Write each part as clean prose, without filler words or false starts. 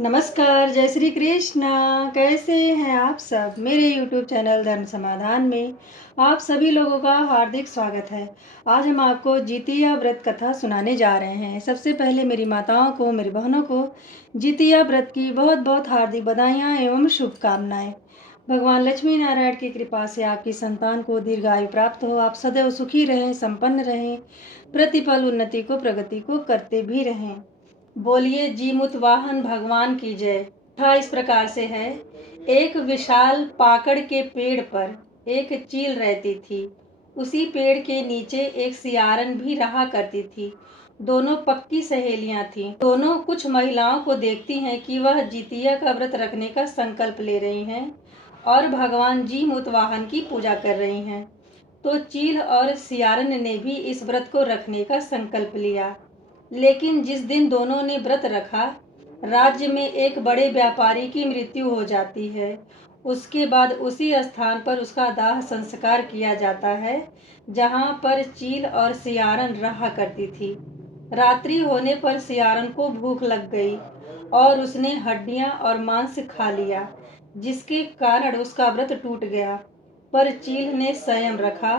नमस्कार, जय श्री कृष्ण। कैसे हैं आप सब? मेरे यूट्यूब चैनल धर्म समाधान में आप सभी लोगों का हार्दिक स्वागत है। आज हम आपको जितिया व्रत कथा सुनाने जा रहे हैं। सबसे पहले मेरी माताओं को, मेरी बहनों को जितिया व्रत की बहुत बहुत हार्दिक बधाइयाँ एवं शुभकामनाएं। भगवान लक्ष्मी नारायण की कृपा से आपकी संतान को दीर्घायु प्राप्त हो, आप सदैव सुखी रहें, संपन्न रहें, प्रतिपल उन्नति को, प्रगति को करते भी रहें। बोलिए जीमुत वाहन भगवान की जय। कथा इस प्रकार से है। एक विशाल पाकड़ के पेड़ पर एक चील रहती थी। उसी पेड़ के नीचे एक सियारन भी रहा करती थी। दोनों पक्की सहेलियां थीं। दोनों कुछ महिलाओं को देखती हैं कि वह जितिया का व्रत रखने का संकल्प ले रही हैं और भगवान जीमुत वाहन की पूजा कर रही हैं। तो चील और सियारन ने भी इस व्रत को रखने का संकल्प लिया। लेकिन जिस दिन दोनों ने व्रत रखा, राज्य में एक बड़े व्यापारी की मृत्यु हो जाती है। उसके बाद उसी स्थान पर उसका दाह संस्कार किया जाता है जहाँ पर चील और सियारन रहा करती थी। रात्रि होने पर सियारन को भूख लग गई और उसने हड्डियां और मांस खा लिया, जिसके कारण उसका व्रत टूट गया। पर चील ने संयम रखा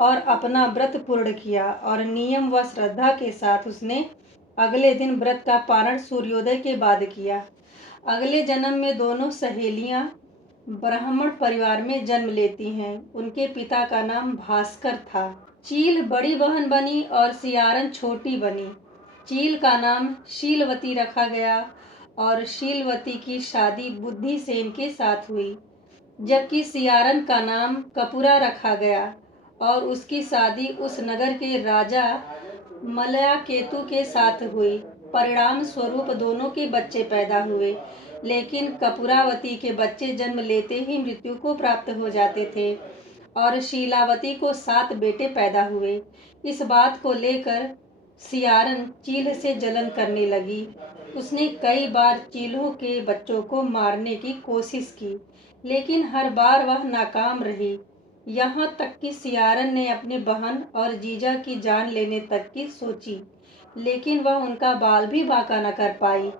और अपना व्रत पूर्ण किया और नियम व श्रद्धा के साथ उसने अगले दिन व्रत का पारण सूर्योदय के बाद किया। अगले जन्म में दोनों सहेलियां ब्राह्मण परिवार में जन्म लेती हैं। उनके पिता का नाम भास्कर था। चील बड़ी बहन बनी और सियारन छोटी बनी। चील का नाम शीलवती रखा गया और शीलवती की शादी बुद्धिसेन के साथ हुई, जबकि सियारन का नाम कपूरा रखा गया और उसकी शादी उस नगर के राजा मलयाकेतु के साथ हुई। परिणाम स्वरूप दोनों के बच्चे पैदा हुए, लेकिन कपूरावती के बच्चे जन्म लेते ही मृत्यु को प्राप्त हो जाते थे और शीलावती को 7 बेटे पैदा हुए। इस बात को लेकर सियारन चील से जलन करने लगी। उसने कई बार चीलों के बच्चों को मारने की कोशिश की, लेकिन हर बार वह नाकाम रही। यहाँ तक कि सियारन ने अपनी बहन और जीजा की जान लेने तक की सोची, लेकिन वह उनका बाल भी बांका न कर पाई।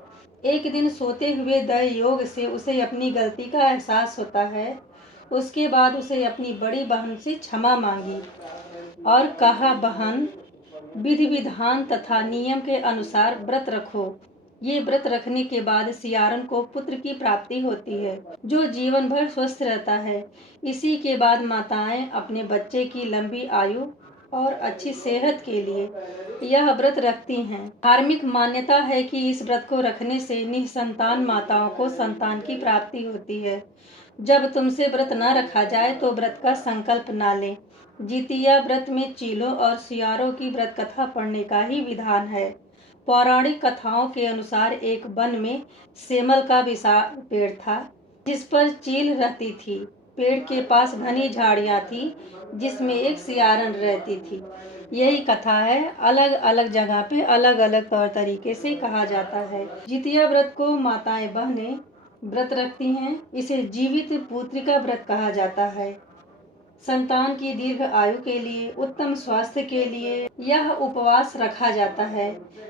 एक दिन सोते हुए दय योग से उसे अपनी गलती का एहसास होता है। उसके बाद उसे अपनी बड़ी बहन से क्षमा मांगी और कहा, बहन, विधि विधान तथा नियम के अनुसार व्रत रखो। ये व्रत रखने के बाद सियारन को पुत्र की प्राप्ति होती है, जो जीवन भर स्वस्थ रहता है। इसी के बाद माताएं अपने बच्चे की लंबी आयु और अच्छी सेहत के लिए यह व्रत रखती हैं। धार्मिक मान्यता है कि इस व्रत को रखने से निसंतान माताओं को संतान की प्राप्ति होती है। जब तुमसे व्रत न रखा जाए तो व्रत का संकल्प ना लें। जितिया व्रत में चीलों और सियारों की व्रत कथा पढ़ने का ही विधान है। पौराणिक कथाओं के अनुसार एक वन में सेमल का विशाल पेड़ था, जिस पर चील रहती थी। पेड़ के पास घनी झाड़ियां थी, जिसमें एक सियारन रहती थी। यही कथा है। अलग अलग जगह पे अलग अलग तौर तरीके से कहा जाता है। जितिया व्रत को माताएं बहनें व्रत रखती हैं। इसे जीवित पुत्रिका व्रत कहा जाता है। संतान की दीर्घ आयु के लिए, उत्तम स्वास्थ्य के लिए यह उपवास रखा जाता है।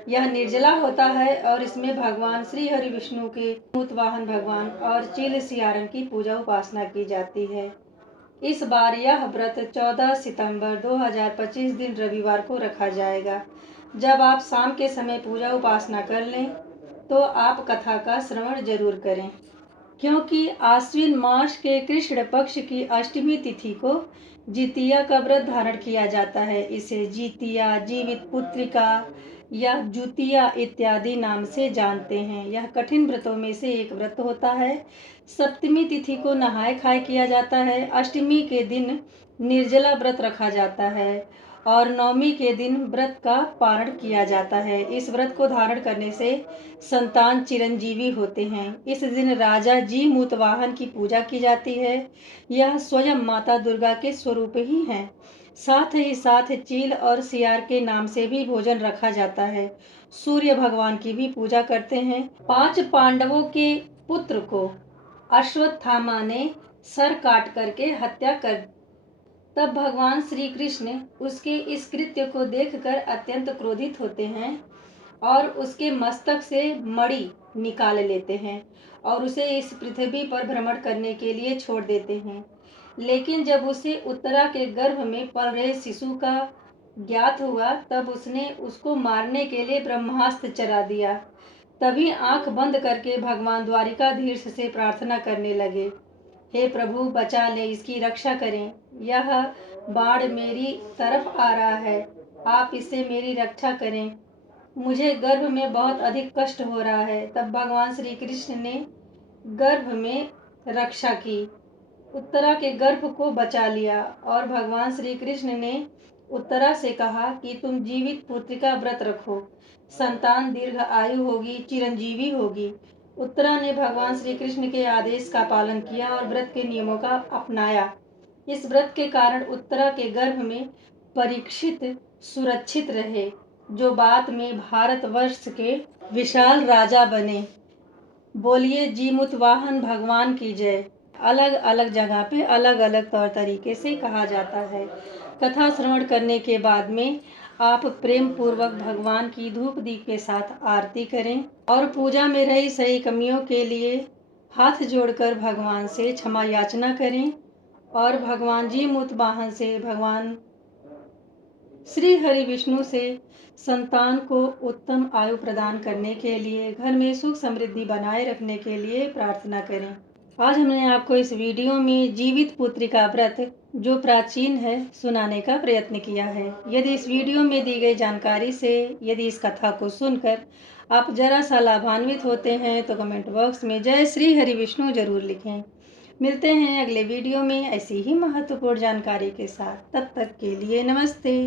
यह निर्जला होता है और इसमें भगवान श्री हरि विष्णु के भूतवाहन भगवान और चील सियारन की पूजा उपासना की जाती है। इस बार यह व्रत 14 सितंबर 2025 दिन रविवार को रखा जाएगा। जब आप शाम के समय पूजा उपासना कर लें तो आप कथा का श्रवण जरूर करें, क्योंकि आश्विन मास के कृष्ण पक्ष की अष्टमी तिथि को जितिया का व्रत धारण किया जाता है। इसे जितिया, जीवित पुत्रिका या जुतिया इत्यादि नाम से जानते हैं। यह कठिन व्रतों में से एक व्रत होता है। सप्तमी तिथि को नहाय खाए किया जाता है। अष्टमी के दिन निर्जला व्रत रखा जाता है और नवमी के दिन व्रत का पारण किया जाता है। इस व्रत को धारण करने से संतान चिरंजीवी होते हैं। इस दिन राजा जी मूतवाहन की पूजा की जाती है। यह स्वयं माता दुर्गा के स्वरूप ही हैं। साथ ही साथ चील और सियार के नाम से भी भोजन रखा जाता है। सूर्य भगवान की भी पूजा करते हैं। 5 पांडवों के पुत्र को अश्वत्थामा ने सर काट करके हत्या कर। तब भगवान श्री कृष्ण उसके इस कृत्य को देखकर अत्यंत क्रोधित होते हैं और उसके मस्तक से मणि निकाल लेते हैं और उसे इस पृथ्वी पर भ्रमण करने के लिए छोड़ देते हैं। लेकिन जब उसे उत्तरा के गर्भ में पल रहे शिशु का ज्ञात हुआ, तब उसने उसको मारने के लिए ब्रह्मास्त्र चला दिया। तभी आंख बंद करके भगवान द्वारिकाधीश से प्रार्थना करने लगे, हे प्रभु बचा ले, इसकी रक्षा करें। यह बाण मेरी तरफ आ रहा है, आप इससे मेरी रक्षा करें, मुझे गर्भ में बहुत अधिक कष्ट हो रहा है। तब भगवान श्री कृष्ण ने गर्भ में रक्षा की, उत्तरा के गर्भ को बचा लिया और भगवान श्री कृष्ण ने उत्तरा से कहा कि तुम जीवित पुत्र का व्रत रखो, संतान दीर्घ आयु होगी, चिरंजीवी होगी। उत्तरा ने भगवान श्री कृष्ण के आदेश का पालन किया और व्रत के नियमों का अपनाया। इस व्रत के कारण उत्तरा के गर्भ में परीक्षित सुरक्षित रहे, जो बाद में भारतवर्ष के विशाल राजा बने। बोलिए जीमूत वाहन भगवान की जय। अलग अलग जगह पे अलग अलग तौर तरीके से कहा जाता है। कथा श्रवण करने के बाद में आप प्रेम पूर्वक भगवान की धूप दीप के साथ आरती करें और पूजा में रही सही कमियों के लिए हाथ जोड़कर भगवान से क्षमा याचना करें और भगवान जीमूत वाहन से, भगवान श्री हरि विष्णु से संतान को उत्तम आयु प्रदान करने के लिए, घर में सुख समृद्धि बनाए रखने के लिए प्रार्थना करें। आज हमने आपको इस वीडियो में जीवित पुत्री का व्रत, जो प्राचीन है, सुनाने का प्रयत्न किया है। यदि इस वीडियो में दी गई जानकारी से, यदि इस कथा को सुनकर आप जरा सा लाभान्वित होते हैं तो कमेंट बॉक्स में जय श्री हरि विष्णु जरूर लिखें। मिलते हैं अगले वीडियो में ऐसी ही महत्वपूर्ण जानकारी के साथ। तब तक के लिए नमस्ते।